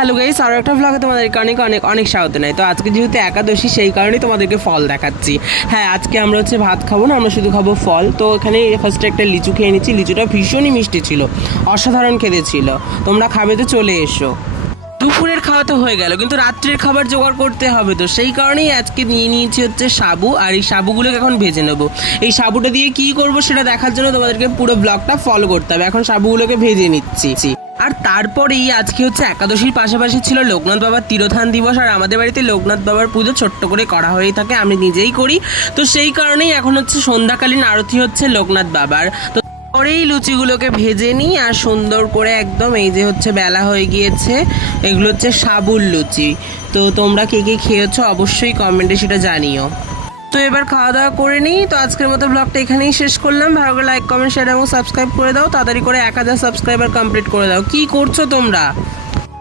Hello guys, আরও একটা ব্লগে তোমাদেরকে অনেক অনেক অনেক স্বাগত নাই। তো আজকে যেহেতু একাদশী, সেই কারণেই তোমাদেরকে ফল দেখাচ্ছি। হ্যাঁ, আজকে আমরা হচ্ছে ভাত খাবো না, আমরা শুধু খাবো ফল। তো এখানে ফার্স্টে একটা লিচু খেয়ে নিচ্ছি। লিচুটা ভীষণই মিষ্টি ছিল, অসাধারণ খেতে ছিল। তোমরা খাবে তো চলে এসো। দুপুরের খাওয়া তো হয়ে গেল, কিন্তু রাত্রের খাবার জোগাড় করতে হবে, তো সেই কারণেই আজকে নিয়ে নিয়েছি হচ্ছে সাবু। আর এই সাবুগুলোকে এখন ভেজে নেবো। এই সাবুটা দিয়ে কি করব সেটা দেখার জন্য তোমাদেরকে পুরো ব্লগটা ফলো করতে হবে। এখন সাবুগুলোকে ভেজে নিচ্ছি। আর তারপরেই আজকে হচ্ছে একাদশীর পাশাপাশি ছিল লোকনাথ বাবার তিরোধান দিবস। আর আমাদের বাড়িতে লোকনাথ বাবার পুজো ছোট্ট করে করা হয়ে থাকে, আমি নিজেই করি। তো সেই কারণেই এখন হচ্ছে সন্ধ্যাকালীন আরতি হচ্ছে লোকনাথ বাবার। তো পরেই লুচিগুলোকে ভেজে নিই আর সুন্দর করে একদম, এই যে হচ্ছে বেলা হয়ে গিয়েছে, এগুলো হচ্ছে সাবুর লুচি। তো তোমরা কে কে খেয়েছো অবশ্যই কমেন্টে সেটা জানিও। তো এবার খাওয়া দাওয়া করে নিই। তো আজকের মতো ব্লগটা এখানেই শেষ করলাম। ভালো করে লাইক, কমেন্ট, শেয়ার এবং সাবস্ক্রাইব করে দাও। তাড়াতাড়ি করে 1000 সাবস্ক্রাইবার কমপ্লিট করে দাও। কি করছো তোমরা?